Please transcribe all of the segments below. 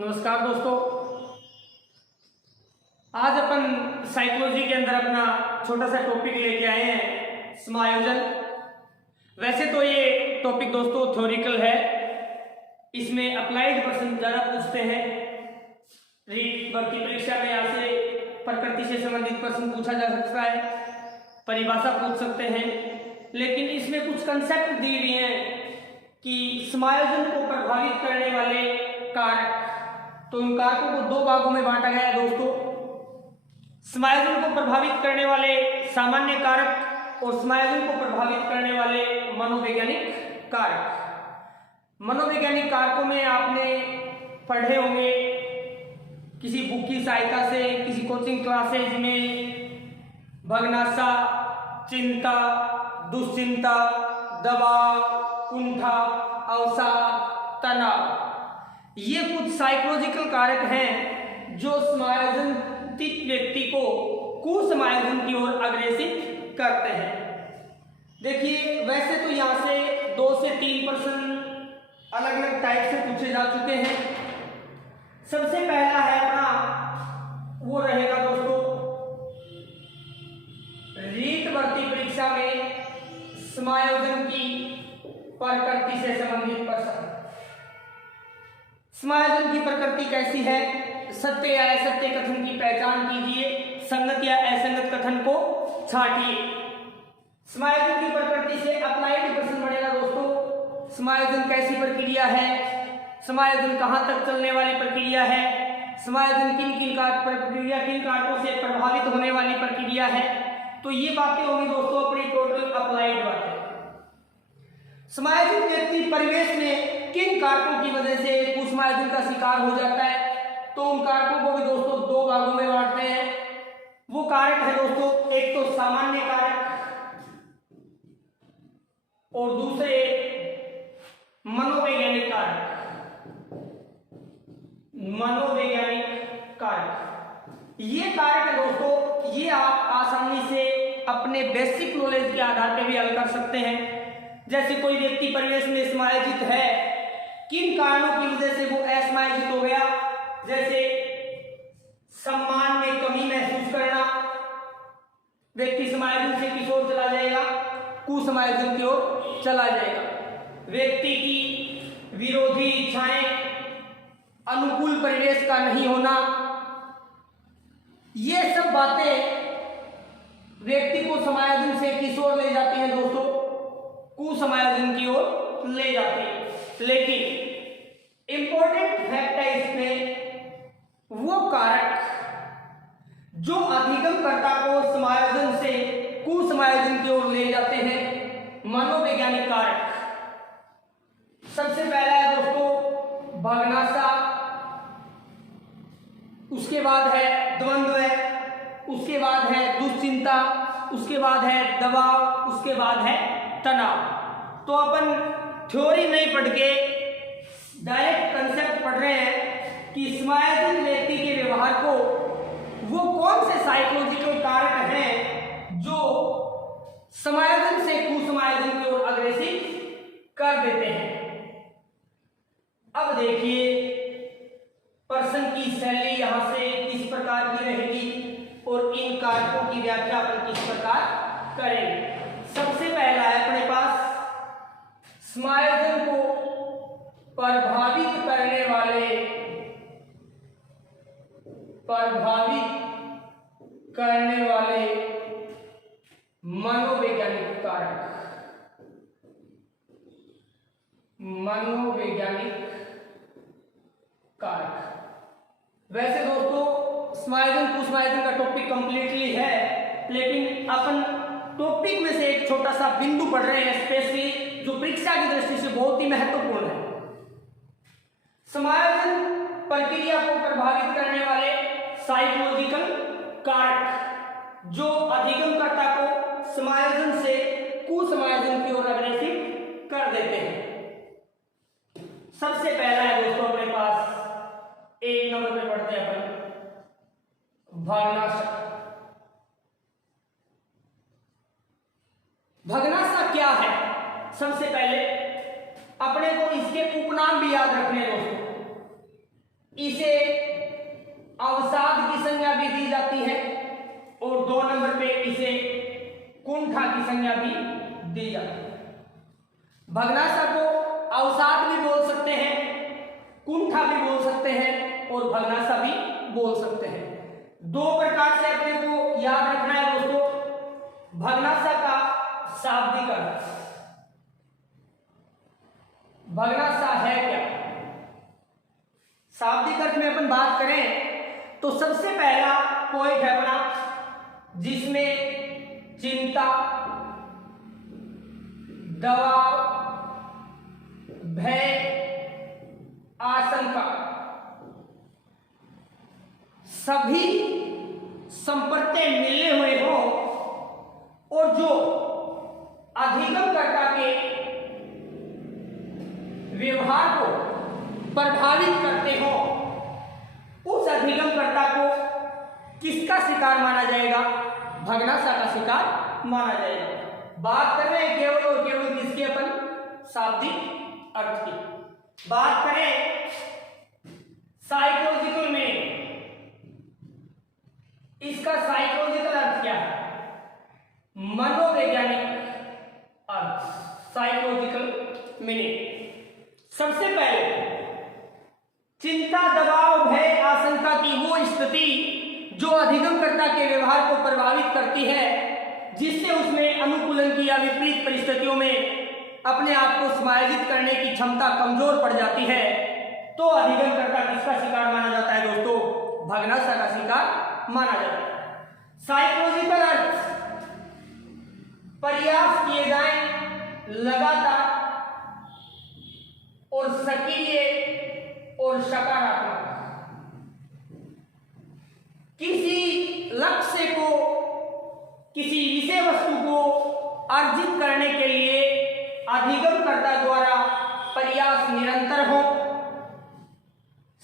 नमस्कार दोस्तों, आज अपन साइकोलॉजी के अंदर अपना छोटा सा टॉपिक लेके आए हैं, समायोजन। वैसे तो ये टॉपिक दोस्तों थ्योरिकल है, इसमें अप्लाइड प्रश्न ज़्यादा पूछते हैं। रीट वर्ग की परीक्षा में यहाँ से प्रकृति से संबंधित प्रश्न पूछा जा सकता है, परिभाषा पूछ सकते हैं, लेकिन इसमें कुछ कंसेप्ट दिए हुए हैं कि समायोजन को प्रभावित करने वाले कारक। तो इन कारकों को दो भागों में बांटा गया है दोस्तों। समायोजन को प्रभावित करने वाले सामान्य कारक और समायोजन को प्रभावित करने वाले मनोवैज्ञानिक कारक। मनोवैज्ञानिक कारकों में आपने पढ़े होंगे किसी बुक की सहायता से, किसी कोचिंग क्लासेज में, भगनाशा, चिंता, दुश्चिंता, दबाव, कुंठा, अवसाद, तनाव। ये कुछ साइकोलॉजिकल कारक हैं जो समायोजित व्यक्ति को कुसमायोजन की ओर अग्रेसित करते हैं। देखिए, वैसे तो यहाँ से 2 से 3 प्रश्न अलग अलग टाइप से पूछे जा चुके हैं। सबसे पहला है अपना वो रहेगा दोस्तों, रीट भर्ती परीक्षा में समायोजन की प्रकृति से संबंधित प्रश्न। समायोजन की प्रकृति कैसी है? सत्य या असत्य कथन की पहचान कीजिए, संगत या असंगत कथन को छांटिए। समायोजन की प्रकृति से अप्लाइड प्रश्न बनेगा दोस्तों। समायोजन कैसी प्रक्रिया है? समायोजन कहाँ तक चलने वाली प्रक्रिया है? समायोजन किन कारकों से प्रभावित होने वाली प्रक्रिया है? तो ये बातें होंगी दोस्तों अपनी टोटल अप्लाइड बातें। समायोजित व्यक्ति परिवेश में किन कारकों की वजह से कुसमायोजन का शिकार हो जाता है? तो उन कारकों को भी दोस्तों दो भागों में बांटते हैं। वो कारक है दोस्तों, एक तो सामान्य कारक और दूसरे मनोवैज्ञानिक कारक। मनोवैज्ञानिक कारक, ये कारक है दोस्तों, ये आप आसानी से अपने बेसिक नॉलेज के आधार पर भी हल कर सकते हैं। जैसे कोई व्यक्ति परिवेश में समायोजित है, किन कारणों की वजह से वो असमायोजित हो गया? जैसे सम्मान में कमी महसूस करना, व्यक्ति समायोजन से किस ओर चला जाएगा? कुसमायोजन की ओर चला जाएगा। व्यक्ति की विरोधी इच्छाएं, अनुकूल परिवेश का नहीं होना, ये सब बातें व्यक्ति को समायोजन से किस ओर ले जाती हैं दोस्तों? कुसमायोजन की ओर ले जाती है। लेकिन इंपॉर्टेंट फैक्ट है इसमें, वो कारक जो अधिगमकर्ता को समायोजन से कुसमायोजन की ओर ले जाते हैं, मनोवैज्ञानिक कारक। सबसे पहला है दोस्तों भगनाशा, उसके बाद है द्वंद्व, उसके बाद है दुश्चिंता, उसके बाद है दबाव, उसके बाद है तनाव। तो अपन थ्योरी नहीं पढ़ के डायरेक्ट कंसेप्ट पढ़ रहे हैं कि समायोजित व्यक्ति के व्यवहार को वो कौन से साइकोलॉजिकल कारक हैं जो समायोजन से कुसमायोजन की ओर अग्रेसिव कर देते हैं। अब देखिए, प्रश्न की शैली यहां से किस प्रकार की रहेगी और इन कारकों की व्याख्या अपन किस प्रकार करेंगे। सबसे पहला है अपने पास समायोजन को प्रभावित करने वाले मनोवैज्ञानिक कारक। मनोवैज्ञानिक कारक। वैसे दोस्तों समायोजन कुसमायोजन का टॉपिक कंप्लीटली है, लेकिन अपन टॉपिक में से एक छोटा सा बिंदु पढ़ रहे हैं स्पेशली, जो परीक्षा की दृष्टि से बहुत ही महत्वपूर्ण है। समायोजन प्रक्रिया को प्रभावित करने वाले साइकोलॉजिकल कारक जो अधिगमकर्ता को समायोजन से कुसमायोजन की ओर अग्रेसिव कर देते हैं। सबसे पहला है दोस्तों अपने पास 1 नंबर पे पढ़ते हैं अपन भगनाशा। भगनाशा क्या है? सबसे पहले अपने को इसके उपनाम भी याद रखने हैं दोस्तों। इसे अवसाद की संज्ञा भी दी जाती है और 2 नंबर पे इसे कुंठा की संज्ञा भी दी जाती है। भग्नाशा को अवसाद भी बोल सकते हैं, कुंठा भी बोल सकते हैं और भग्नाशा भी बोल सकते हैं। 2 प्रकार से अपने को याद रखना है दोस्तों। भग्नाशा का शाब्दिक अर्थ, भग्नाशा है क्या? शाब्दिक अर्थ में अपन बात करें तो सबसे पहला पॉइंट है अपना जिसमें चिंता, दबाव, भय, आशंका सभी संप्रत्यय मिले हुए हो और जो अधिगमकर्ता के व्यवहार को प्रभावित करते हो, उस अधिगमकर्ता को किसका शिकार माना जाएगा? भग्नाशा का शिकार माना जाएगा। बात कर रहे हैं केवल और केवल किसके? अपन शाब्दिक अर्थ की बात करें। साइकोलॉजिकल में इसका साइकोलॉजिकल अर्थ क्या है? मनोवैज्ञानिक अर्थ, साइकोलॉजिकल मीनिंग। सबसे पहले चिंता, दबाव, भय, आशंका की वो स्थिति जो अधिगमकर्ता के व्यवहार को प्रभावित करती है, जिससे उसमें अनुकूलन की या विपरीत परिस्थितियों में अपने आप को समायोजित करने की क्षमता कमजोर पड़ जाती है, तो अधिगमकर्ता किसका शिकार माना जाता है दोस्तों? भग्नाशा का शिकार माना जाता है। साइकोलॉजिकल अर्थ, प्रयास किए जाएं लगातार और सक्रिय और सकारात्मक, किसी लक्ष्य को, किसी विषय वस्तु को अर्जित करने के लिए अधिगमकर्ता द्वारा प्रयास निरंतर हो,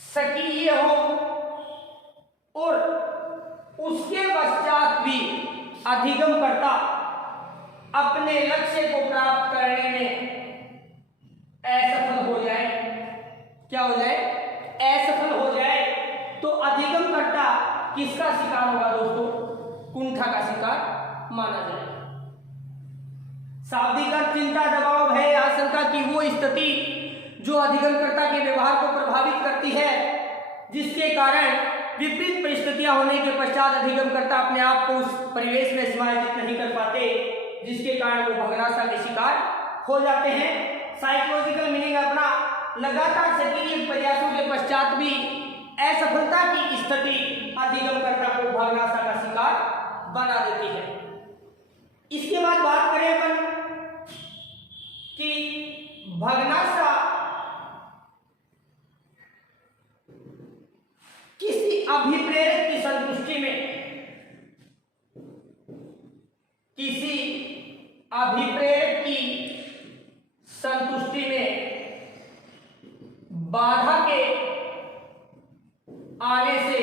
सक्रिय हो और उसके पश्चात भी अधिगमकर्ता अपने लक्ष्य को प्राप्त करने में असफल हो जाए। क्या हो जाए? असफल हो जाए तो अधिगमकर्ता किसका शिकार होगा दोस्तों? कुंठा का शिकार माना जाएगा। शाब्दिक अर्थ चिंता, दबाव, भय, आशंका की वो स्थिति जो अधिगमकर्ता के व्यवहार को प्रभावित करती है, जिसके कारण विपरीत परिस्थितियां होने के पश्चात अधिगमकर्ता अपने आप को उस परिवेश में समायोजित नहीं कर पाते, जिसके कारण वो भग्नाशा के शिकार हो जाते हैं। साइकोलॉजिकल मीनिंग अपना लगातार सक्रिय प्रयासों के पश्चात भी असफलता की स्थिति अधिगमकर्ता को भग्नाशा का शिकार बना देती है। इसके बाद बात करें अपन कि भग्नाशा किसी अभिप्रेरक की संतुष्टि में, किसी अभिप्रेरक की संतुष्टि में बाधा के आने से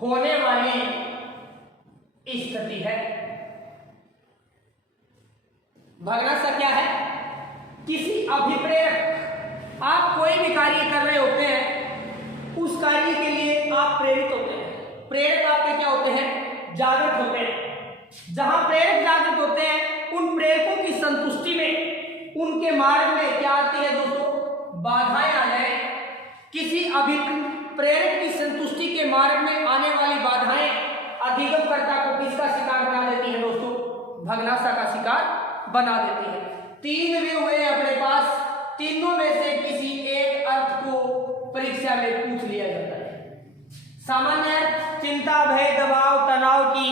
होने वाली स्थिति है। भग्नाशा क्या है? किसी अभिप्रेरक, आप कोई भी कार्य कर रहे होते हैं, उस कार्य के लिए आप प्रेरित होते हैं। प्रेरक आपके क्या होते हैं? जागृत होते हैं। जहां प्रेरक जागृत होते हैं, उन प्रेरकों की संतुष्टि में, उनके मार्ग में क्या आती है दोस्तों? बाधाएं आ जाए। किसी अभिप्रेरक की संतुष्टि के मार्ग में आने वाली बाधाएं अधिगमकर्ता को किसका शिकार बना देती है दोस्तों? भग्नाशा का शिकार बना देती है। 3 व्यू हुए अपने पास, तीनों में से किसी एक अर्थ को परीक्षा में पूछ लिया जाता है। सामान्य अर्थ चिंता, भय, दबाव, तनाव की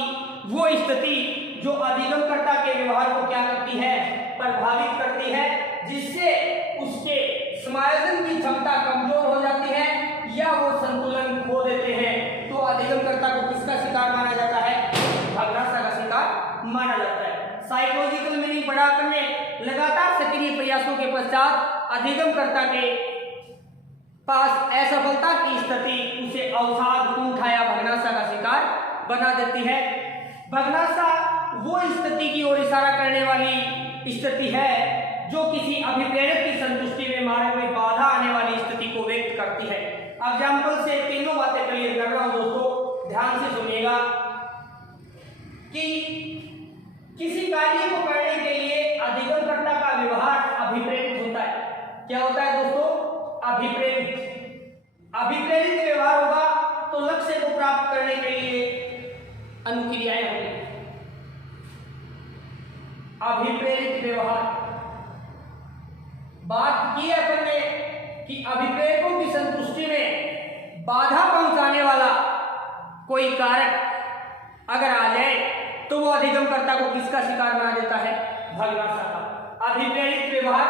वो स्थिति जो अधिगमकर्ता के व्यवहार को क्या करती है? प्रभावित करती है, जिससे उसके समायोजन की क्षमता कमजोर हो जाती है या वो संतुलन खो देते हैं, तो अधिगमकर्ता को किसका शिकार माना जाता है? भग्नाशा का शिकार माना जाता है। साइकोलॉजिकल मीनिंग पढ़ा करने, लगातार सक्रिय प्रयासों के पश्चात अधिगमकर्ता के पास असफलता की स्थिति उसे अवसाद, कुंठा या भग्नाशा का शिकार बना देती है। भग्नाशा वो स्थिति की ओर इशारा करने वाली स्थिति है जो किसी अभिप्रेरक की संतुष्टि में मार्ग में बाधा आने वाली स्थिति को व्यक्त करती है। एग्जाम्पल से तीनों बातें क्लियर कर रहा हूं दोस्तों, ध्यान से सुनिएगा कि किसी कार्य को करने के लिए अधिगमकर्ता का व्यवहार अभिप्रेरित होता है। क्या होता है दोस्तों? अभिप्रेरित। अभिप्रेरित व्यवहार होगा तो लक्ष्य को प्राप्त करने के लिए अनुक्रियाएं होंगी। अभिप्रेरित व्यवहार, बात की है अपन ने कि अभिप्रेरकों की संतुष्टि में बाधा पहुंचाने वाला कोई कारक अगर आ जाए तो वो अधिगमकर्ता को किसका शिकार बना देता है? भगलाशा का। अभिप्रेरित व्यवहार,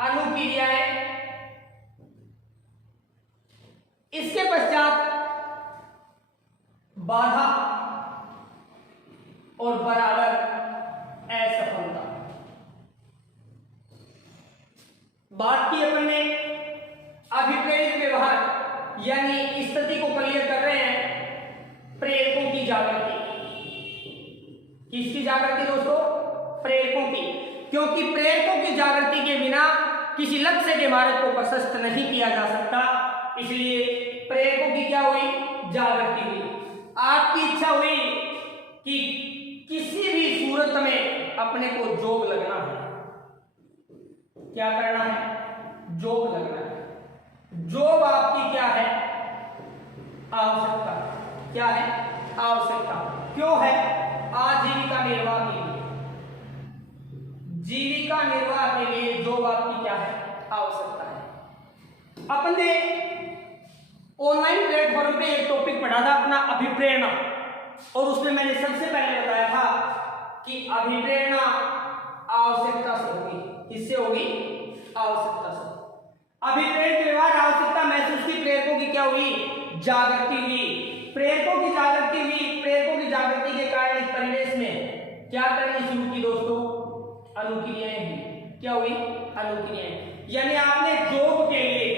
अनुक्रियाएं, इसके पश्चात बाधा और बराबर असफलता। बात की अपन ने अभिप्रेरित व्यवहार यानी स्थिति को क्लियर कर रहे हैं प्रेरकों की जागृति। किसकी जागृति दोस्तों? प्रेरकों की। क्योंकि प्रेरकों की जागृति के बिना किसी लक्ष्य के मार्ग को प्रशस्त नहीं किया जा सकता, इसलिए प्रेरकों की क्या हुई? जागृति हुई। आपकी इच्छा हुई कि किसी भी सूरत में अपने को जोग लगना है। क्या करना है? जोग लगना है। जोग आपकी क्या है? आवश्यकता। क्या है? आवश्यकता। क्यों है? आजीविका निर्वाह के लिए। जीविका निर्वाह के लिए जोग आपकी क्या है? आवश्यकता है। अपन ने ऑनलाइन प्लेटफॉर्म पे एक टॉपिक पढ़ा था अपना अभिप्रेरणा, और उसमें मैंने सबसे पहले बताया था कि अभिप्रेरणा आवश्यकता से होगी। किससे होगी? आवश्यकता से। अभिप्रेरित व्यवहार आवश्यकता महसूस की, प्रेरकों की क्या हुई? जागृति हुई। प्रेरकों की जागृति हुई। प्रेरकों की जागृति के कारण इस परिवेश में क्या करनी शुरू की दोस्तों? अनुक्रियाएं हुई। क्या हुई? अनुक्रियाएं। यानी आपने जोग के लिए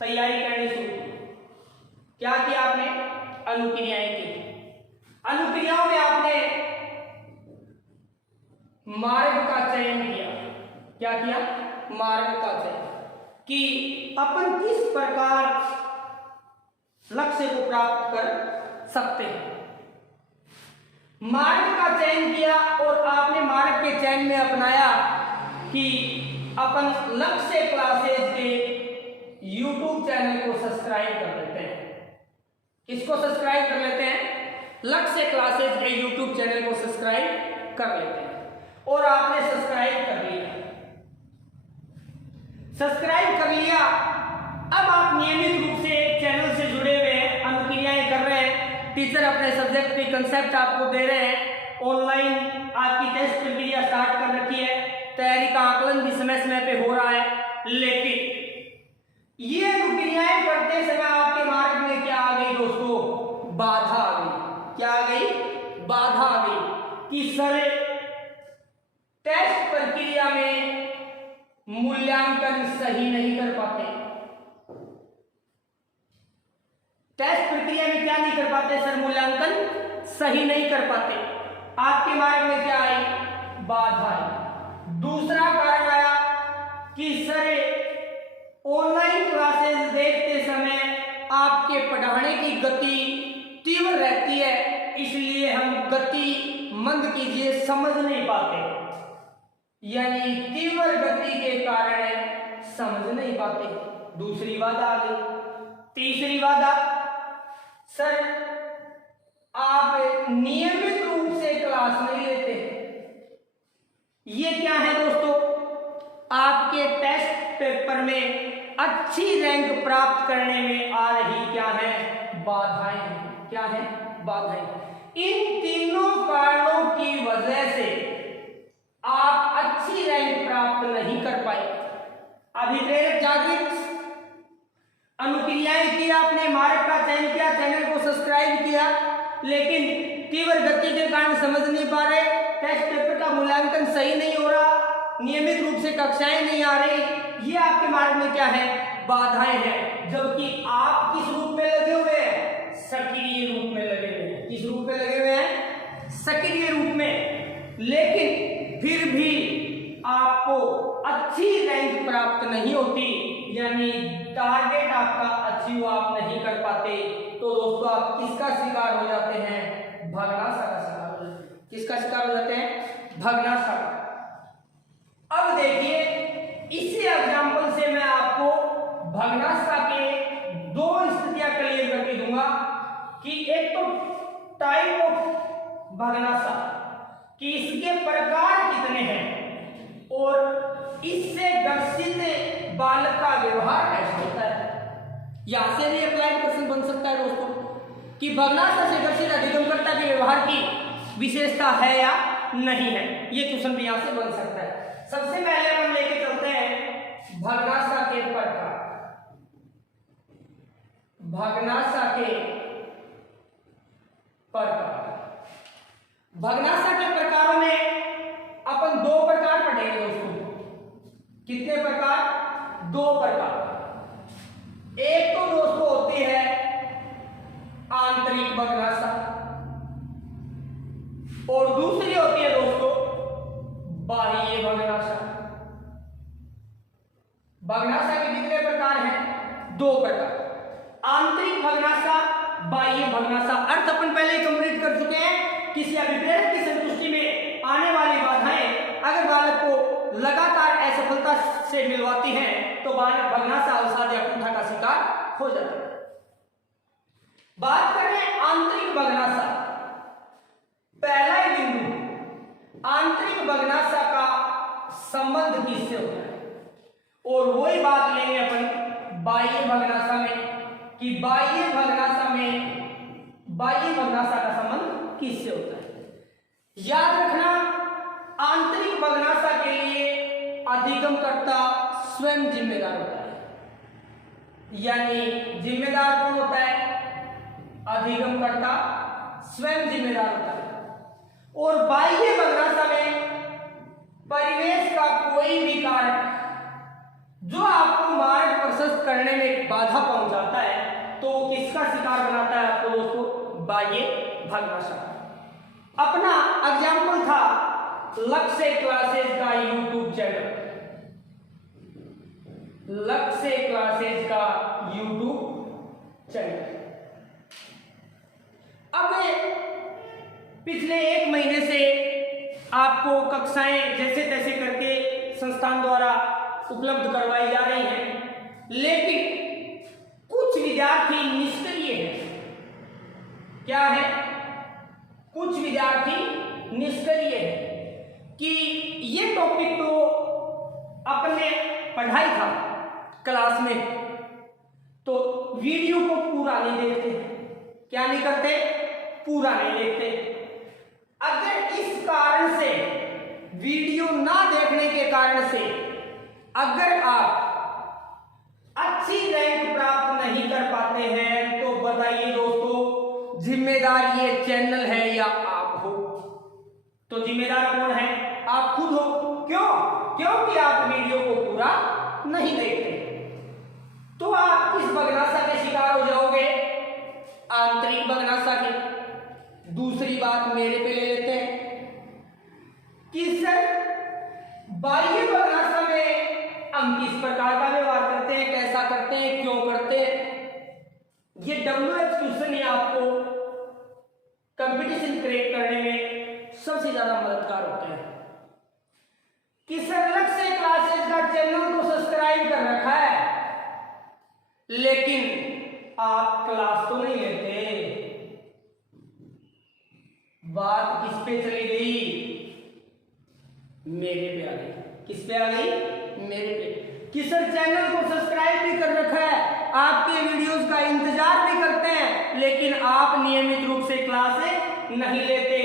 तैयारी करनी शुरू की। क्या किया आपने? अनुक्रियाएं की। अनुक्रियाओं में आपने मार्ग का चयन किया। क्या किया? मार्ग का चयन कि अपन किस प्रकार लक्ष्य को प्राप्त कर सकते हैं। मार्ग का चयन किया और आपने मार्ग के चयन में अपनाया कि अपन लक्ष्य क्लासेज के YouTube चैनल को सब्सक्राइब कर लेते हैं। किसको सब्सक्राइब कर लेते हैं? लक्ष्य क्लासेज के YouTube चैनल को सब्सक्राइब कर लेते हैं। और आपने सब्सक्राइब कर लिया। सब्सक्राइब कर लिया, अब आप नियमित रूप से चैनल से जुड़े हुए हैं, अनुक्रियाएं कर रहे हैं, टीचर अपने सब्जेक्ट के कंसेप्ट आपको दे रहे हैं, ऑनलाइन आपकी टेस्ट प्रक्रिया स्टार्ट कर रखी है, तैयारी का आकलन भी समय समय पे हो रहा है। लेकिन ये अनुक्रियाएं करते समय आपके मार्ग में क्या आ गई दोस्तों? बाधा आ गई। क्या आ गई? बाधा आ गई कि सर टेस्ट प्रक्रिया में मूल्यांकन सही नहीं कर पाते। टेस्ट प्रक्रिया में क्या नहीं कर पाते सर? मूल्यांकन सही नहीं कर पाते। आपके मार्ग में क्या आई? बाधा आई। दूसरा कारण आया कि सर ऑनलाइन क्लासेस देखते समय आपके पढ़ाने की गति तीव्र रहती है, इसलिए हम गति मंद कीजिए समझ नहीं पाते। यानी तीव्र गति के कारण समझ नहीं पाते। दूसरी बाधा आ गई। तीसरी बाधा, सर आप नियमित रूप से क्लास नहीं लेते। ये क्या है दोस्तों? आपके टेस्ट पेपर में अच्छी रैंक प्राप्त करने में आ रही क्या है? बाधाएं। क्या है? बाधाएं। इन तीनों कारणों की वजह से आप अच्छी रैंक प्राप्त नहीं कर पाए। अभिप्रेरक जागृत, अनुक्रियाएं की, आपने मार्ग का चयन किया, चैनल को सब्सक्राइब किया, लेकिन तीव्र गति के कारण समझ नहीं पा रहे, टेस्ट पेपर का मूल्यांकन सही नहीं हो रहा, नियमित रूप से कक्षाएं नहीं आ रही, ये आपके मार्ग में क्या है? बाधाएं हैं। जबकि आप किस रूप में लगे हुए हैं? सक्रिय रूप में लगे हुए हैं। किस रूप में लगे हुए हैं? सक्रिय रूप में। लेकिन फिर भी आपको अच्छी रैंक प्राप्त नहीं होती, यानी टारगेट आपका अचीव आप नहीं कर पाते, तो दोस्तों आप किसका शिकार हो जाते हैं? भग्नाशा का शिकार हो जाते हैं। किसका शिकार हो जाते हैं? भग्नाशा का। अब देखिए इसी एग्जाम्पल से मैं आपको भग्नाशा के दो स्थितियां क्लियर करके दूंगा कि एक तो टाइप ऑफ भग्नाशा कि इसके प्रकार कितने हैं और इससे ग्रसित बालक का व्यवहार कैसे होता है। यहां से भी अप्लाइड क्वेश्चन बन सकता है दोस्तों कि भग्नाशा से ग्रसित अधिगमकर्ता के व्यवहार की विशेषता है या नहीं है। ये क्वेश्चन भी यहां से बन सकता है। सबसे पहले हम लेके चलते हैं भग्नाशा के प्रकार। भग्नाशा के प्रकार, भग्नाशा के प्रकारों में अपन दो प्रकार पढ़ेंगे दोस्तों। कितने प्रकार? दो प्रकार। एक तो दोस्तों होती है आंतरिक भग्नाशा और दूसरी होती है दोस्तों बाह्य भग्नाशा। भग्नाशा के कितने प्रकार हैं? दो प्रकार, आंतरिक भग्नाशा, बाह्य भग्नाशा। अर्थ अपन पहले कंप्लीट कर चुके हैं। किसी अभिप्रेरक की संतुष्टि में आने वाली बाधाएं अगर बालक को लगातार असफलता से मिलवाती हैं तो बालक भग्नाशा, अवसाद या कुंठा का शिकार हो जाता है। बात करें आंतरिक भग्नाशा, पहला ही बिंदु, आंतरिक भग्नाशा का संबंध किससे होता है? और वही बात लेंगे अपन बाह्य भग्नाशा में कि बाह्य भग्नाशा का संबंध किससे होता है। याद रखना, आंतरिक भग्नाशा के लिए अधिगमकर्ता स्वयं जिम्मेदार होता है। यानी जिम्मेदार कौन होता है? अधिगमकर्ता स्वयं जिम्मेदार होता है। और बाह्य भग्नाशा में परिवेश का कोई भी कारक जो आपको मार्ग प्रशस्त करने में बाधा पहुंचाता है तो किसका शिकार बनाता है आपको दोस्तों? बाह्य भग्नाशा। अपना एग्जाम्पल था लक्ष्य क्लासेस का यूट्यूब चैनल, लक्ष्य क्लासेस का यूट्यूब चैनल। अब पिछले एक महीने से आपको कक्षाएं जैसे तैसे करके संस्थान द्वारा उपलब्ध करवाई जा रही हैं, लेकिन कुछ विद्यार्थी निष्क्रिय हैं। क्या है? कुछ विद्यार्थी निष्क्रिय हैं कि ये टॉपिक तो अपने पढ़ाई था क्लास में, तो वीडियो को पूरा नहीं देखते। क्या नहीं करते? पूरा नहीं देखते। अगर इस कारण से, वीडियो ना देखने के कारण से अगर आप अच्छी रैंक प्राप्त नहीं कर पाते हैं तो बताइए दोस्तों जिम्मेदार ये चैनल है या आप हो? तो जिम्मेदार कौन है? आप खुद हो। क्यों? क्योंकि आप वीडियो को पूरा नहीं देखते। तो आप किस भग्नाशा के शिकार हो जाओगे? आंतरिक भग्नाशा के। दूसरी बात मेरे पे ले लेते हैं कि सर बाह्य भग्नाशा में हम किस प्रकार का व्यवहार करते हैं, कैसा करते हैं, क्यों करते हैं। ये WH क्वेश्चन ही आपको कंपटीशन क्रैक करने में सबसे ज्यादा मददगार होते हैं कि सर लक्ष्य क्लासेस का चैनल तो सब्सक्राइब कर रखा है लेकिन आप क्लास तो नहीं लेते। बात किस पे चली गई? मेरे पे आ गई। किस पे आ गई? मेरे पे। कि सर चैनल को सब्सक्राइब भी कर रखा है, आपके वीडियोस का इंतजार भी करते हैं, लेकिन आप नियमित रूप से क्लासें नहीं लेते।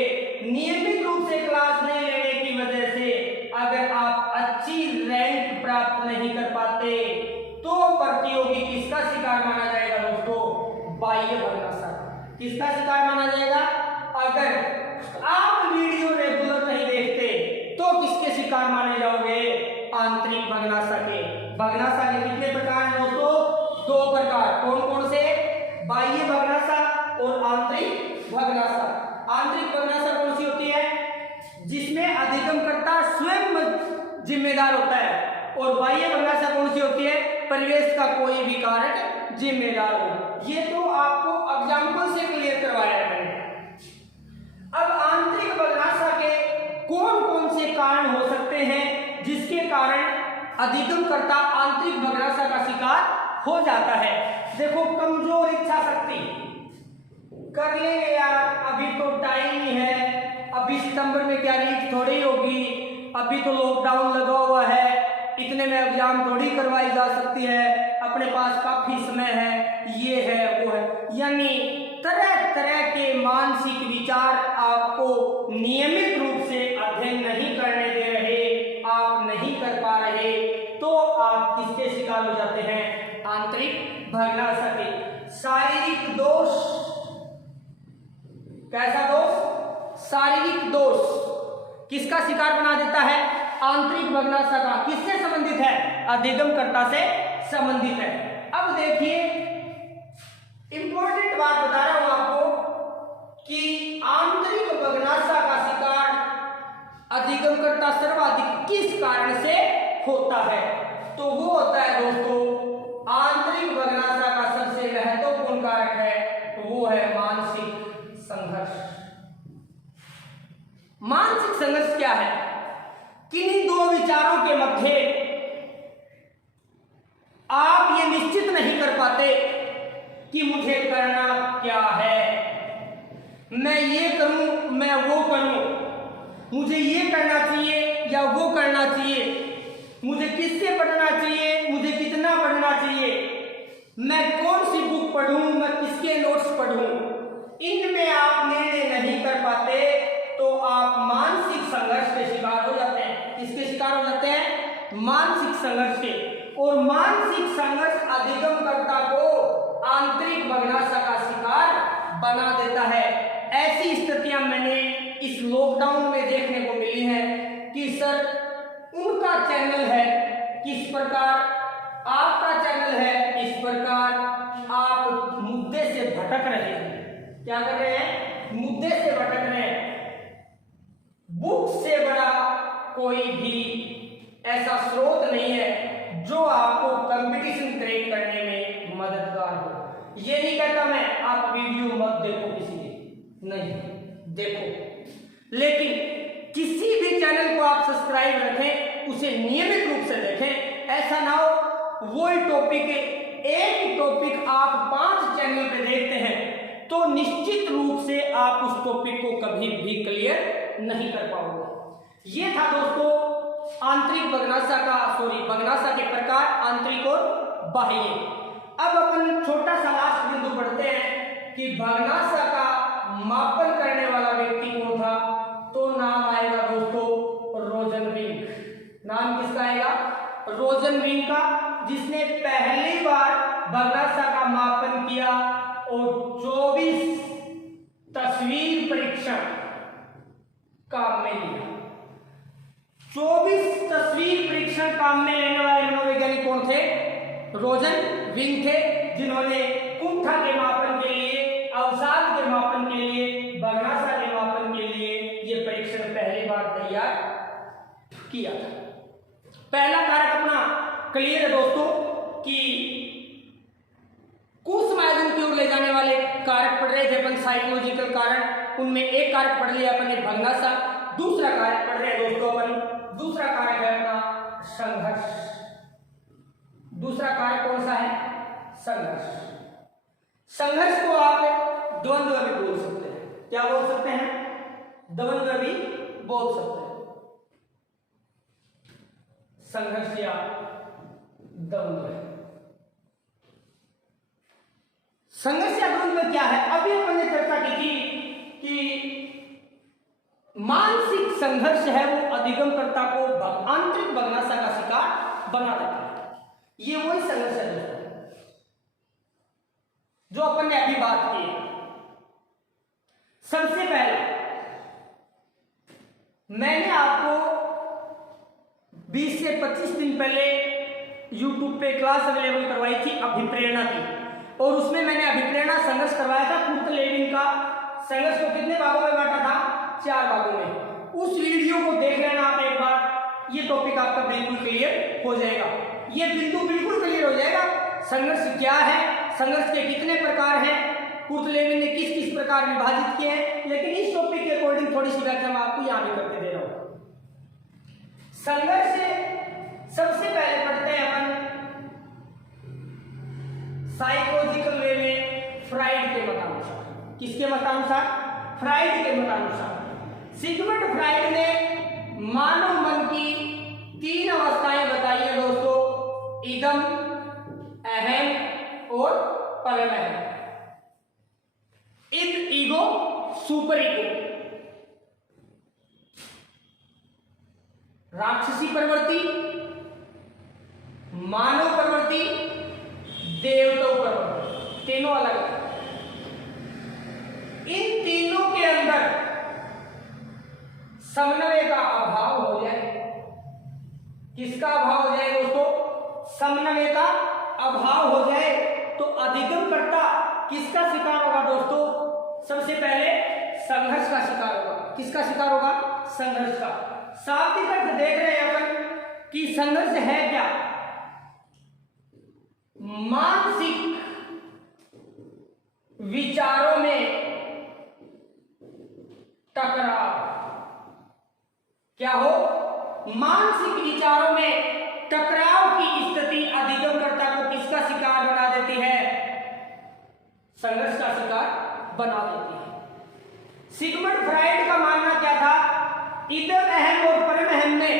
नियमित रूप से क्लास नहीं लेने की वजह से अगर आप अच्छी रैंक प्राप्त नहीं कर पाते तो प्रतियोगी किसका शिकार माना जाएगा दोस्तों? बाह्य भग्नाशा। किसका शिकार माना जाएगा? अगर आप वीडियो रेगुलर नहीं देखते तो किसके शिकार माने जाओगे? आंतरिक भग्नाशा के। भग्नाशा के कितने प्रकार हैं दोस्तों? दो प्रकार। कौन कौन से? बाह्य भग्नाशा और आंतरिक भग्नाशा। आंतरिक भग्नाशा कौन सी होती है? जिसमें अधिगमकर्ता स्वयं जिम्मेदार होता है, और बाह्य भग्नाशा कौन सी होती है? परिवेश का कोई भी कारक जिम्मेदार हो। ये तो आपको एग्जाम्पल से क्लियर करवाया है मैंने। अब आंतरिक भग्नाशा के कौन कौन से कारण हो सकते हैं जिसके कारण अधिगमकर्ता आंतरिक भग्नाशा का शिकार हो जाता है? देखो, कमजोर इच्छा शक्ति, कर लेंगे यार, अभी तो टाइम ही है, अभी सितंबर में क्या रीट थोड़ी होगी, अभी तो लॉकडाउन लगा हुआ है, इतने में एग्जाम थोड़ी करवाई जा सकती है, अपने पास काफी समय है, ये है वो है, यानी तरह तरह के मानसिक विचार आपको नियमित रूप से अध्ययन नहीं करने दे रहे, आप नहीं कर पा रहे, तो आप किसके शिकार हो जाते हैं? आंतरिक भग्नाशा के। शारीरिक दोष, कैसा दोष? शारीरिक दोष किसका शिकार बना देता है? आंतरिक भग्नाशा का। किससे संबंधित है? अधिगमकर्ता से संबंधित है। अब देखिए, इंपॉर्टेंट बात बता रहा हूं आपको कि आंतरिक भग्नाशा का शिकार अधिगमकर्ता सर्वाधिक किस कारण से होता है? तो वो होता है दोस्तों, आंतरिक भग्नाशा का सबसे महत्वपूर्ण कारक है, वो है मानसिक संघर्ष। मानसिक संघर्ष क्या है? किन्हीं दो विचारों के मध्य आप ये निश्चित नहीं कर पाते कि मुझे करना क्या है, मैं ये करूं, मैं वो करूं, मुझे ये करना चाहिए या वो करना चाहिए, मुझे किससे पढ़ना चाहिए, मुझे कितना पढ़ना चाहिए, मैं कौन सी बुक पढ़ूं, मैं किसके नोट्स पढ़ूं, इनमें आप निर्णय नहीं कर पाते, तो आप मानसिक संघर्ष के शिकार हो जाते हैं। किसके शिकार हो जाते हैं? मानसिक संघर्ष के। और मानसिक संघर्ष अधिगमकर्ता को आंतरिक भग्नाशा का शिकार बना देता है। ऐसी स्थितियां मैंने इस लॉकडाउन में देखने को मिली हैं कि सर, उनका चैनल है किस प्रकार, आपका चैनल है इस प्रकार, आप मुद्दे से भटक रहे हैं। क्या कर रहे हैं? मुद्दे से भटक रहे हैं। बुक से बड़ा कोई भी ऐसा स्रोत नहीं है जो आपको कंपटीशन क्रैक करने में मददगार हो। ये नहीं कहता मैं आप वीडियो मत देखो, किसी की नहीं देखो, लेकिन किसी भी चैनल को आप सब्सक्राइब रखें, उसे नियमित रूप से देखें। ऐसा ना हो वही टॉपिक, एक ही टॉपिक आप 5 चैनल पे देखते हैं तो निश्चित रूप से आप उस टॉपिक को कभी भी क्लियर नहीं कर पाओगे। ये था दोस्तों आंतरिक भग्नाशा का, भग्नाशा के प्रकार, आंतरिक और बाह्य। अब अपन छोटा सा लास्ट बिंदु पढ़ते हैं कि भग्नाशा का मापन करने वाला व्यक्ति कौन था? तो नाम आएगा दोस्तों रोजनविंक। नाम किसका आएगा? रोजनविंक का, जिसने पहली बार भग्नाशा का मापन किया और 24 तस्वीर परीक्षण काम में लिया। 24 तस्वीर परीक्षण काम में लेने वाले मनोवैज्ञानिक कौन थे? रोजनविंक थे, जिन्होंने कुंठा के मापन के लिए, अवसाद के मापन के लिए, भग्नाशा के मापन के लिए ये परीक्षण पहली बार तैयार किया था। पहला कारक अपना क्लियर है दोस्तों कि कुछ माध्यम की ओर ले जाने वाले कारक पढ़ रहे थे अपन, साइकोलॉजिकल कारक, उनमें एक कारक पढ़ लिया अपन ने भग्नाशा, दूसरा कारक पढ़ रहे हैं दोस्तों अपन, दूसरा कारक है अपना संघर्ष। दूसरा कारक कौन सा है? संघर्ष। संघर्ष को आप द्वंद्व भी बोल सकते हैं। क्या बोल सकते हैं? द्वंद्व भी बोल सकते हैं। संघर्ष या द्वंद्व। संघर्ष या द्वंद्व क्या है? अभी अपन ने चर्चा की थी कि मानसिक संघर्ष है वो अधिगमकर्ता को आंतरिक भग्नाशा का शिकार बना देता है। ये वही संघर्ष है दोस्तों जो अपन ने अभी बात की। सबसे पहले मैंने आपको 20 से 25 दिन पहले YouTube पे क्लास अवेलेबल करवाई थी अभिप्रेरणा की, और उसमें मैंने अभिप्रेरणा संघर्ष करवाया था। कुर्ट लेविन का संघर्ष को कितने भागों में बांटा था? 4 भागों में। उस वीडियो को देख लेना आप एक बार। ये टॉपिक आपका बिल्कुल क्लियर हो जाएगा, ये बिंदु बिल्कुल क्लियर हो जाएगा। संघर्ष क्या है, संघर्ष के कितने प्रकार हैं, कुर्ट लेविन ने किस किस प्रकार विभाजित किए हैं, लेकिन इस टॉपिक के अकॉर्डिंग थोड़ी सी व्याख्या मैं आपको यहां भी करके दे रहा हूं। संघर्ष से सबसे पहले पढ़ते हैं अपन साइकोलॉजिकल वे में फ्राइड के मतानुसार। किसके मतानुसार? फ्राइड के मतानुसार। सिगमंड फ्राइड ने मानव मन की 3 अवस्थाएं बताई है दोस्तों, इदम, अहम और परमअहम। id, ईगो, सुपर ईगो, राक्षसी प्रवृत्ति, मानव प्रवृत्ति, देवता प्रवृत्ति, तीनों अलग है। इन तीनों के अंदर समन्वय का अभाव हो जाए। किसका अभाव हो जाए दोस्तों? समन्वय का अभाव हो जाए तो अधिगमकर्ता किसका शिकार होगा दोस्तों? सबसे पहले संघर्ष का शिकार होगा। किसका शिकार होगा? संघर्ष का। शाब्दिक अर्थ देख रहे हैं अपन कि संघर्ष है क्या? मानसिक विचारों में टकराव। क्या हो? मानसिक विचारों में टकराव की स्थिति अधिगमकर्ता को किसका शिकार बना देती है? संघर्ष का शिकार बना देती है। सिगमंड फ्राइड का मानना क्या था? इदम, अहम और परमअहम में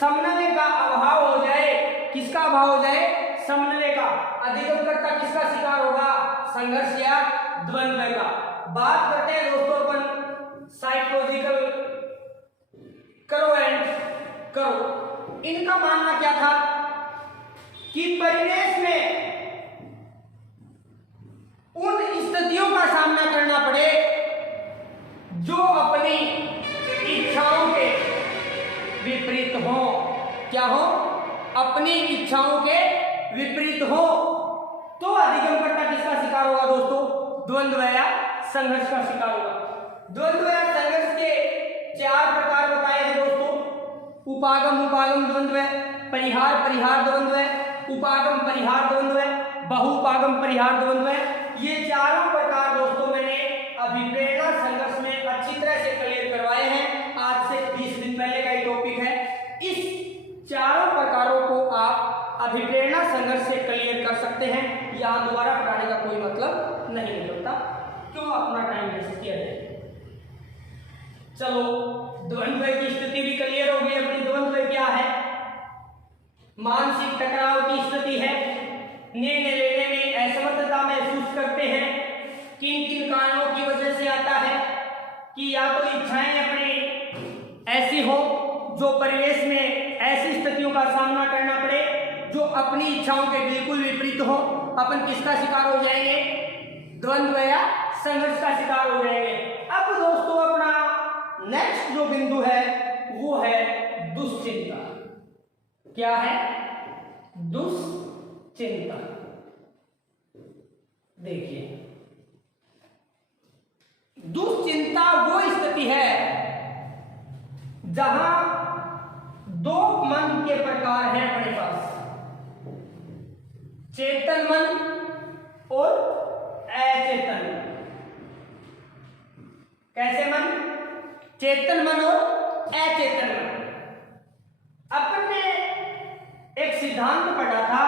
समन्वय का अभाव हो जाए। किसका अभाव हो जाए? समन्वय का। अधिगमकर्ता किसका शिकार होगा? संघर्ष या द्वंद्व का। बात करते हैं दोस्तों अपन साइकोलॉजिकल करो एंड करो। इनका मानना क्या था कि परिवेश में उन स्थितियों का सामना करना पड़े जो अपनी इच्छाओं के विपरीत हो। क्या हो? अपनी इच्छाओं के विपरीत हो तो अधिगमकर्ता किसका शिकार होगा दोस्तों? द्वंद्व या संघर्ष का शिकार होगा। द्वंद्व या संघर्ष के 4 प्रकार बताए हैं दोस्तों। उपागम उपागम द्वंद्व है, परिहार परिहार द्वंद्व है, उपागम परिहार द्वंद्व है, बहुउपागम परिहार द्वंद्व है। ये चारों प्रकार दोस्तों मैंने अभिप्रेरणा संघर्ष में अच्छी तरह से क्लियर करवाए हैं। आज से 20 दिन पहले का ये टॉपिक है। इस चारों प्रकारों को आप अभिप्रेरणा संघर्ष से क्लियर कर सकते हैं। यहां दोबारा पढ़ाने का कोई मतलब नहीं निकलता, क्यों अपना टाइम वेस्ट किया जाए। चलो, द्वंद्व की स्थिति भी क्लियर हो गई अपनी। द्वंद्व क्या है? मानसिक टकराव की स्थिति है। निर्णय लेने में असमर्थता महसूस करते हैं। किन किन कारणों की वजह से आता है कि या तो इच्छाएं अपनी ऐसी हो जो परिवेश में ऐसी स्थितियों का सामना करना पड़े जो अपनी इच्छाओं के बिल्कुल विपरीत हो। अपन किसका शिकार हो जाएंगे? द्वंद्व या संघर्ष का शिकार हो जाएंगे। अब दोस्तों अपना नेक्स्ट जो बिंदु है वो है दुश्चिंता। क्या है? दुश्चिंता। देखिए, दुश्चिंता वो स्थिति है जहां 2 मन के प्रकार हैं अपने पास, चेतन मन और अचेतन मन। कैसे मन? चेतन मन और अचेतन मन। अपन ने एक सिद्धांत पढ़ा था,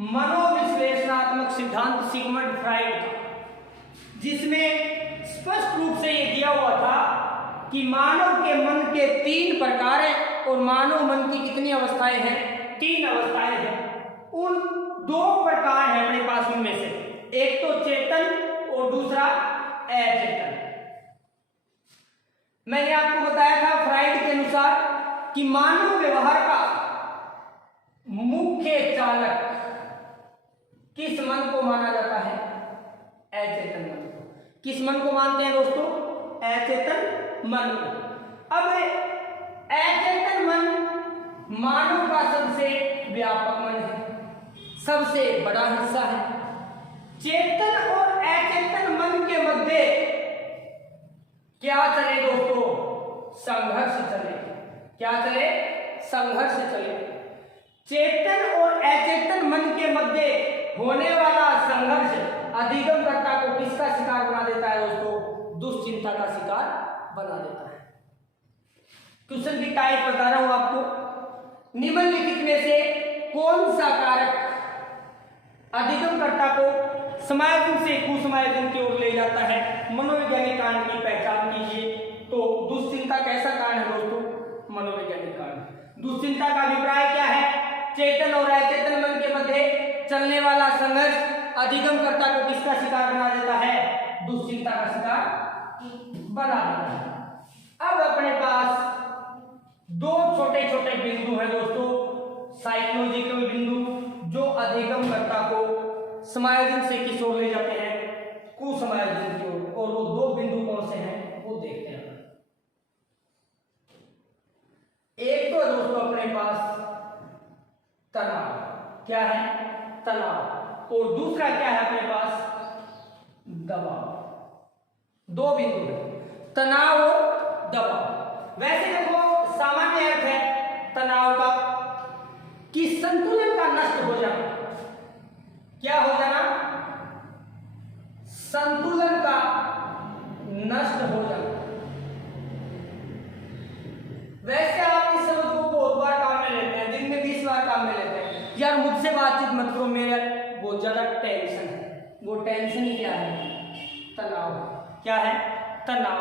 मनोविश्लेषणात्मक सिद्धांत सिगमंड फ्राइड का, जिसमें स्पष्ट रूप से यह दिया हुआ था कि मानव के मन के 3 प्रकार हैं और मानव मन की कितनी अवस्थाएं हैं? 3 अवस्थाएं हैं। उन 2 प्रकार हैं अपने पास, उनमें से एक तो चेतन और दूसरा अचेतन। मैंने आपको बताया था फ्राइड के अनुसार कि मानव व्यवहार का मुख्य चालक किस मन को माना जाता है? अचेतन मन को। किस मन को मानते हैं दोस्तों? अचेतन मन को। अब अचेतन मन मानव का सबसे व्यापक मन है, सबसे बड़ा हिस्सा है। चेतन और अचेतन मन के मध्य क्या चले दोस्तों? संघर्ष चले। क्या चले? संघर्ष चले। चेतन और अचेतन मन के मध्य होने वाला संघर्ष अधिगमकर्ता को किसका शिकार बना देता है दोस्तों? दुश्चिंता का शिकार बना देता है। क्वेश्चन की टाइप बता रहा हूं आपको। निम्नलिखित में से कौन सा कारक अधिगमकर्ता को समायोजन से कुसमायोजन की ओर ले जाता है? मनोवैज्ञानिक कारण की पहचान कीजिए। तो दुश्चिंता कैसा कारण है दोस्तों? मनोवैज्ञानिक कारण। दुश्चिंता का अभिप्राय क्या है? चेतन और अचेतन मन के मध्य चलने वाला संघर्ष अधिगमकर्ता को किसका शिकार बना देता है? दुश्चिंता का शिकार बना देता है। अब अपने पास दो छोटे छोटे बिंदु हैं दोस्तों, साइकोलॉजिकल बिंदु जो अधिगमकर्ता को समायोजन से किस ओर ले जाते हैं? कुसमायोजन की ओर। और वो दो बिंदु कौन से हैं वो देखते हैं। एक तो दोस्तों अपने पास तनाव। क्या है? तनाव। और दूसरा क्या है अपने पास? दबाव। दो बिंदु है, तनाव और दबाव। वैसे देखो सामान्य अर्थ है तनाव का कि संतुलन का नष्ट हो जाना। क्या हो जाना? संतुलन का नष्ट हो जाना। वैसे आप इस शब्द को बहुत बार काम में लेते हैं, दिन में 20 बार काम में लेते हैं। यार मुझसे बातचीत मत करो, मेरा बहुत ज्यादा टेंशन है। वो टेंशन ही क्या है? तनाव। क्या है? तनाव।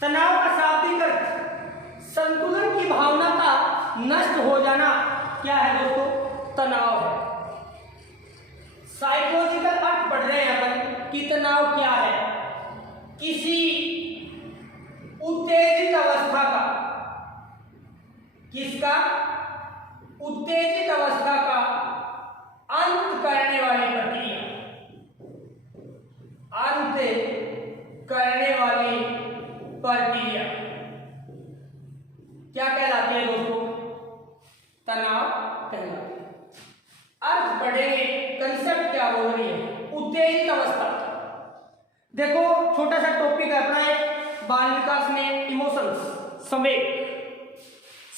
तनाव का शाब्दिक अर्थ संतुलन की भावना का नष्ट हो जाना क्या है दोस्तों? तनाव है। साइकोलॉजिकल अर्थ पढ़ रहे हैं अपन कि तनाव क्या है? किसी उत्तेजित अवस्था का, किसका? उत्तेजित अवस्था का अंत करने वाली प्रक्रिया, अंत करने वाली प्रक्रिया क्या कहलाती है दोस्तों? तनाव कहलाती है। अर्थ पढ़ेंगे, कंसेप्ट क्या बोल रही है? उत्तेजित अवस्था। देखो छोटा सा टॉपिक है अपना एक बाल विकास में, इमोशंस, संवेग।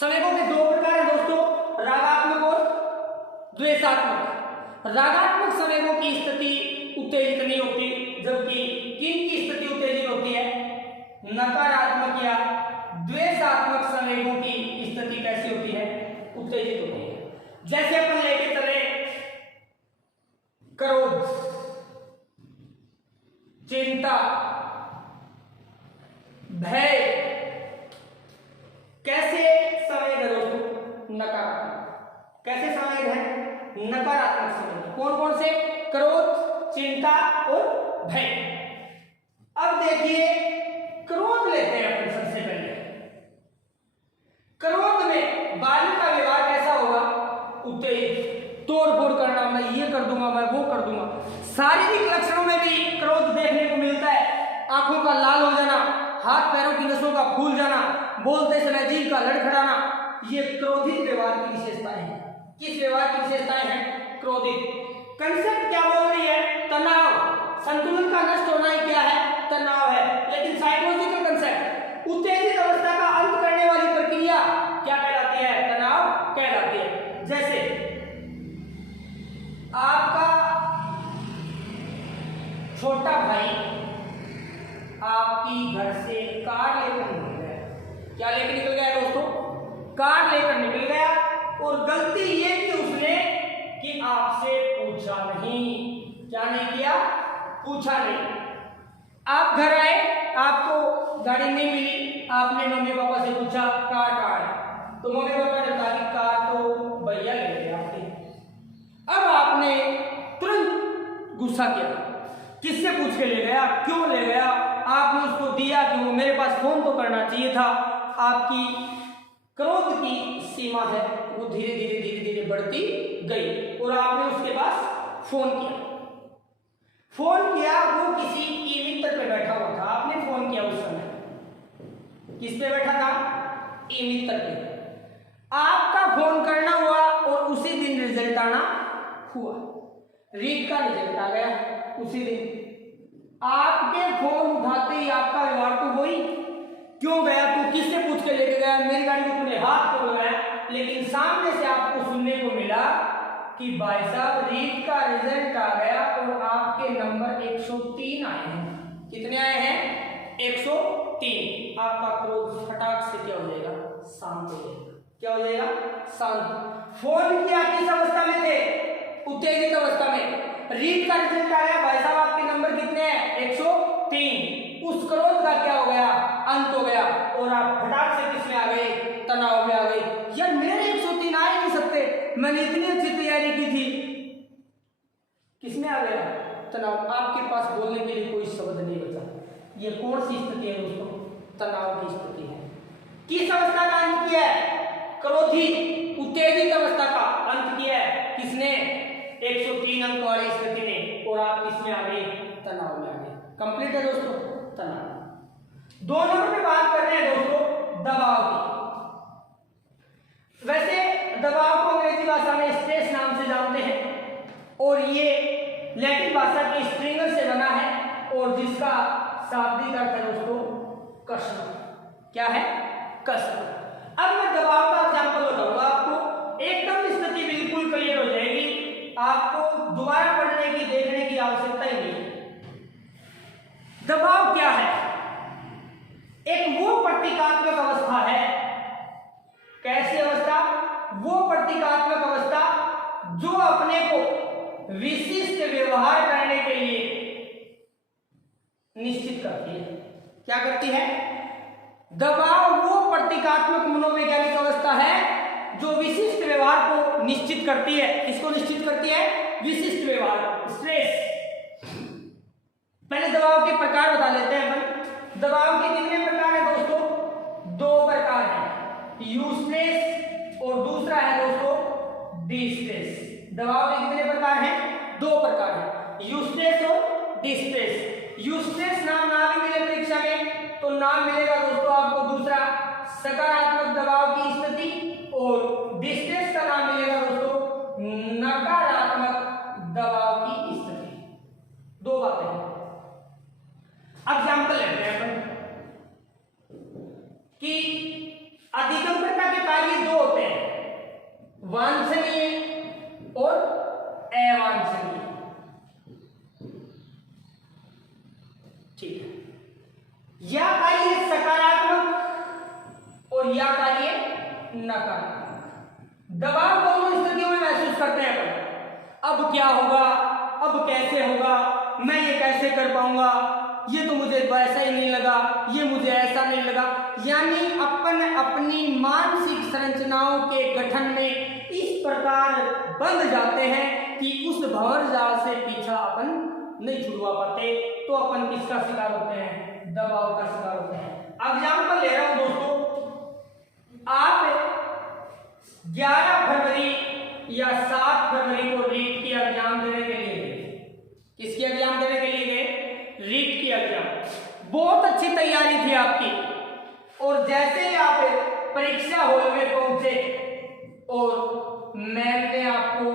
संवेगों के दो प्रकार हैं दोस्तों, रागात्मक और द्वेषात्मक। रागात्मक संवेगों की स्थिति उत्तेजित नहीं होती, जबकि किन की स्थिति उत्तेजित होती है? नकारात्मक या द्वेषात्मक संवेगों की स्थिति कैसी होती है? उत्तेजित होती है। जैसे अपन लेके चले क्रोध, चिंता, भय, कैसे संवेग है दोस्तों? नकारात्मक। कैसे संवेग है? नकारात्मक संवेग। कौन कौन से? क्रोध, चिंता और भय। अब देखिए क्रोध लेते हैं अपन सबसे पहले। क्रोध में बालक का व्यवहार कैसा होगा? उत्तेजित, तोड़ फोड़ करना, मैं ये कर दूंगा, मैं वो कर दूंगा। शारीरिक लक्षणों में भी क्रोध देखने को मिलता है। आंखों का लाल हो जाना, हाथ पैरों की नसों का फूल जाना, बोलते समय जीभ का लड़खड़ाना, ये क्रोधित व्यवहार की विशेषताएं हैं। किस व्यवहार की विशेषताएं हैं? क्रोधित। कंसेप्ट क्या बोल रही है? तनाव। संतुलन का नष्ट होना ही क्या है? तनाव है। लेकिन साइकोलॉजिकल कंसेप्ट उत्तेजित अवस्था का अंत करने वाली प्रक्रिया क्या कहलाती है? तनाव कहलाती है। जैसे आपका छोटा भाई आपकी घर से कार लेकर निकल गया। क्या लेकर निकल गया दोस्तों? कार लेकर निकल गया। और गलती ये की उसने कि आपसे पूछा नहीं। क्या नहीं किया? पूछा नहीं। आप घर आए, आपको गाड़ी नहीं मिली, आपने मम्मी पापा से पूछा कार कहाँ है? तो मम्मी पापा ने कहा कि कार तो भैया ले गए आपके। अब आपने तुरंत गुस्सा किया, किससे पूछ के ले गया? क्यों ले गया? आपने उसको दिया क्यों? मेरे पास फोन तो करना चाहिए था। आपकी क्रोध की सीमा है वो धीरे धीरे धीरे धीरे बढ़ती गई और आपने उसके पास फोन किया। फोन किया, वो किसी ई मित्र पे बैठा हुआ था। आपने फोन किया उस समय, किस पे बैठा था? ई मित्र पे। आपका फोन करना हुआ और उसी दिन रिजल्ट आना हुआ। रीड का रिजल्ट आ गया उसी दिन। आपके फोन उठाते ही आपका व्यवहार तो वही क्यों गया, तू किससे पूछ के लेके गया, मेरी गाड़ी को तूने हाथ क्यों लगाया। लेकिन सामने से आपको सुनने को मिला कि भाई साहब रीट का रिजल्ट आ गया और आपके नंबर 103 आए हैं। कितने आए हैं? 103। आपका क्रोध फटाक से क्या हो जाएगा? शांत हो जाएगा। क्या हो जाएगा? शांत। फोन किया किस अवस्था में थे? उत्तेजित अवस्था में। रीट का रिजल्ट आया, भाई साहब आपके नंबर कितने हैं? 103। उस क्रोध का क्या हो गया? अंत हो गया और आप फटाक से किसमें आ गए? तनाव में आ गए। यार मेरे 103 आ ही नहीं सकते, मैंने इतनी अच्छी तैयारी की थी। किसमें आ गया? तनाव। आपके पास बोलने के लिए कोई शब्द नहीं बचा। ये कौन सी स्थिति है दोस्तों? तनाव की स्थिति है। किस अवस्था का अंत किया है? क्रोधी उत्तेजित अवस्था का अंत किया है। किसने? 103 अंक वाली स्थिति ने। और आप किसमें आ गए? तनाव में आ गए। कंप्लीट है दोस्तों तनाव। 2 नंबर पे बात कर रहे हैं दोस्तों दबाव की। वैसे दबाव को अंग्रेजी भाषा में स्ट्रेस नाम से जानते हैं और ये लैटिन भाषा के स्ट्रिंगर से बना है और जिसका शाब्दिक अर्थ है दोस्तों कसना। क्या है? कसना। अब मैं दबाव का एग्जांपल बताऊंगा आपको, एकदम स्थिति बिल्कुल क्लियर हो जाएगी, आपको दोबारा पढ़ने की देखने की आवश्यकता ही नहीं। दबाव क्या है? एक वो प्रतीकात्मक अवस्था है। कैसी अवस्था? वो प्रतीकात्मक अवस्था जो अपने को विशिष्ट व्यवहार करने के लिए निश्चित करती है। क्या करती है? दबाव वो प्रतीकात्मक मनोवैज्ञानिक अवस्था है जो विशिष्ट व्यवहार को निश्चित करती है। किसको निश्चित करती है? विशिष्ट व्यवहार, स्ट्रेस। पहले दबाव के प्रकार बता लेते हैं अपन। दबाव के कितने प्रकार हैं दोस्तों? 2 प्रकार हैं, यू स्ट्रेस और दूसरा है दोस्तों डी स्ट्रेस। दबाव के कितने प्रकार हैं? 2 प्रकार हैं, यू स्ट्रेस और डी स्ट्रेस। यू स्ट्रेस नाम ना भी मिले परीक्षा में तो नाम मिलेगा दोस्तों आपको दूसरा सकारात्मक दबाव की स्थिति और डी स्ट्रेस का नाम मिलेगा दोस्तों नकारात्मक दबाव की स्थिति। 2 बातें हैं। एग्जाम्पल लेते हैं अपन कि अधिगमकर्ता के कार्य 2 होते हैं, वांछनीय और अवांछनीय। ठीक है। या कार्य सकारात्मक और या कार्य नकारात्मक। दबाव दोनों स्थितियों में महसूस करते हैं अपन। अब क्या होगा? अब कैसे होगा? मैं ये कैसे कर पाऊंगा? ये तो मुझे वैसा ही नहीं लगा, ये मुझे ऐसा नहीं लगा। यानी अपन अपनी मानसिक संरचनाओं के गठन में इस प्रकार बंध जाते हैं कि उस भंवर जाल से पीछा अपन नहीं छुड़वा पाते। तो अपन किसका शिकार होते हैं? दबाव का शिकार होते हैं। एग्जाम्पल ले रहा हूं दोस्तों, आप 11 फरवरी या 7 फरवरी को रीट की एग्जाम देने के लिए गए। किसकी एग्जाम देने के लिए गए? रीट की एग्जाम। बहुत अच्छी तैयारी थी आपकी और जैसे ही आप परीक्षा हॉल में पहुंचे और मैम ने आपको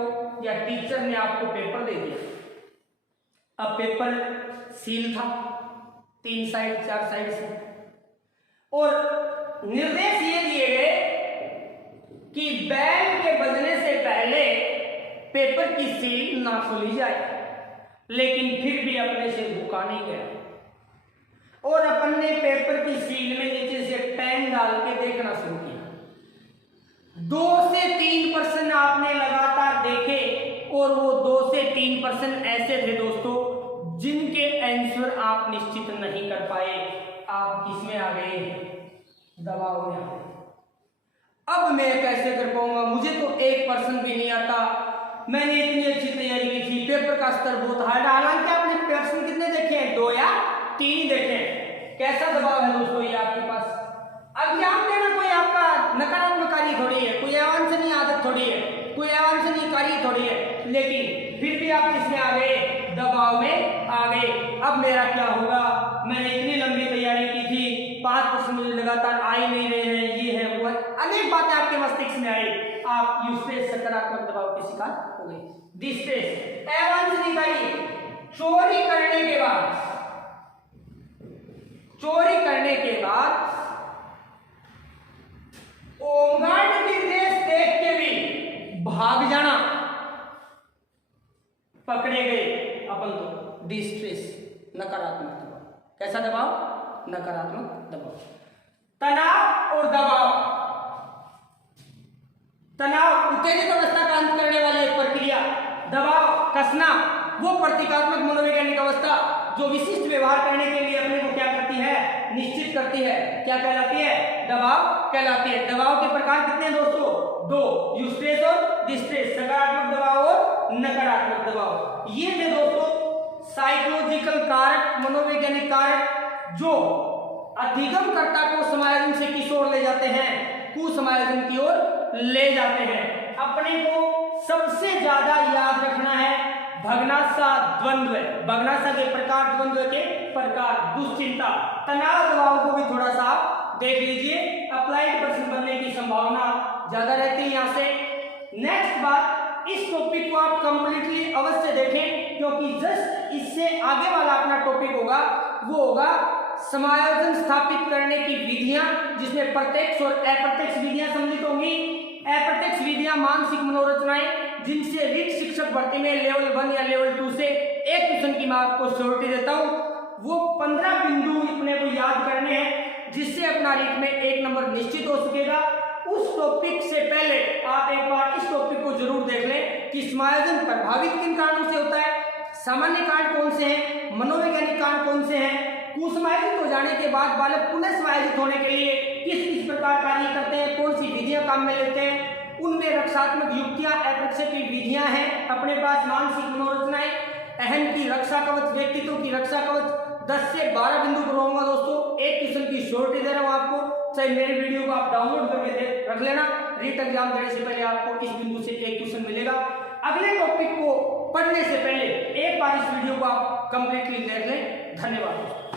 या टीचर ने आपको पेपर दे दिया। अब पेपर सील था, 3 साइड 4 साइड से, और निर्देश ये दिए गए कि बैल के बजने से पहले पेपर की सील ना खोली जाए। लेकिन फिर भी अपने से रुका नहीं गया और अपन ने पेपर की सील में नीचे से पेन डाल के देखना शुरू किया। 2 से 3% आपने लगातार देखे और वो 2 से 3% ऐसे थे दोस्तों जिनके आंसर आप निश्चित नहीं कर पाए। आप किसमें आ गए? दबाव में आ गए। अब मैं कैसे कर पाऊंगा? मुझे तो 1% भी नहीं आता, मैंने इतनी अच्छी तैयारी की थी, पेपर का स्तर बहुत हार्ड। हालांकि आपने प्रश्न कितने देखे हैं? 2 या 3 ही देखे हैं। कैसा दबाव है दोस्तों ये आपके पास? एग्जाम देना कोई आपका नकारात्मक कार्य थोड़ी है, कोई अवांछनीय आदत थोड़ी है, कोई अवांछनीय कार्य थोड़ी है। लेकिन फिर भी आप किसमें आ गए? दबाव में आ गए। अब मेरा क्या होगा? मैंने इतनी लंबी तैयारी की थी, 5% मुझे लगातार आ ही नहीं रहे हैं, ये है वो है, अनेक बातें आपके मस्तिष्क में आई। आप यूस्ट्रेस सकारात्मक दबाव के शिकार हो गए। डिस्ट्रेस अवांछनीय कार्य, चोरी करने के बाद होमगार्ड की ड्रेस देख के भी भाग जाना, पकड़े गए अपन तो डिस्ट्रेस, नकारात्मक दबाव। कैसा दबाव? नकारात्मक दबाव। तनाव और दबाव। तनाव उत्तेजित अवस्था का अंत करने वाली एक प्रक्रिया, दबाव कसना वो प्रतीकात्मक मनोवैज्ञानिक अवस्था जो विशिष्ट व्यवहार करने के लिए अपने को क्या करती है? निश्चित करती है। क्या कहलाती है? दबाव कहलाती है। दबाव के प्रकार कितने हैं दोस्तों? दो, यूस्ट्रेस और डिस्ट्रेस, सकारात्मक दबाव और नकारात्मक दबाव। ये थे दोस्तों साइकोलॉजिकल कारक, मनोवैज्ञानिक कारक जो अधिगमकर्ता को समायोजन से किस ओर ले जाते हैं? कुसमायोजन की ओर ले जाते हैं। अपने को सबसे ज्यादा याद रखना है भग्नाशा द्वंद्व, भग्नाशा के प्रकार, द्वंद्व के प्रकार, दुश्चिंता, तनाव, दबाव को भी थोड़ा सा देख लीजिए। अप्लाइड पर्सन बनने की संभावना ज्यादा रहती है यहाँ से। नेक्स्ट बात, इस टॉपिक को आप कंप्लीटली अवश्य देखें क्योंकि जस्ट इससे आगे वाला अपना टॉपिक होगा वो होगा समायोजन स्थापित करने की विधियां, जिसमें प्रत्यक्ष और अप्रत्यक्ष विधियां सम्मिलित होंगी। अप्रत्यक्ष विधियां मानसिक मनोरचनाएं जिनसे रीट शिक्षक भर्ती में लेवल 1 या लेवल 2 से एक क्वेश्चन की मैं आपको श्योरिटी देता हूं। वो 15 बिंदु अपने को याद करने हैं जिससे अपना रीट में 1 नंबर निश्चित हो सकेगा। उस टॉपिक से पहले आप एक बार इस टॉपिक को जरूर देख लें कि समायोजन प्रभावित किन कारणों से होता है, सामान्य कारण कौन से हैं, मनोवैज्ञानिक कारण कौन से हैं, कुसमायोजित हो जाने के बाद बालक पुनः समायोजित होने के लिए किस किस प्रकार कार्य करते हैं, कौन सी विधियां काम में लेते हैं, उनमें रक्षात्मक युक्तियां, अप्रत्यक्ष की विधियां हैं अपने पास, मानसिक मनोरचनाएं, अहम की रक्षा कवच, व्यक्तित्व की रक्षा कवच, 10 से 12 बिंदु करवाऊंगा दोस्तों। एक क्वेश्चन की श्योरिटी दे रहा हूं आपको, चाहे मेरे वीडियो को आप डाउनलोड करके रख लेना। रीट एग्जाम देने से पहले आपको इस बिंदु से एक क्वेश्चन मिलेगा। अगले टॉपिक को पढ़ने से पहले एक बार इस वीडियो को आप कंप्लीटली देख लें। धन्यवाद।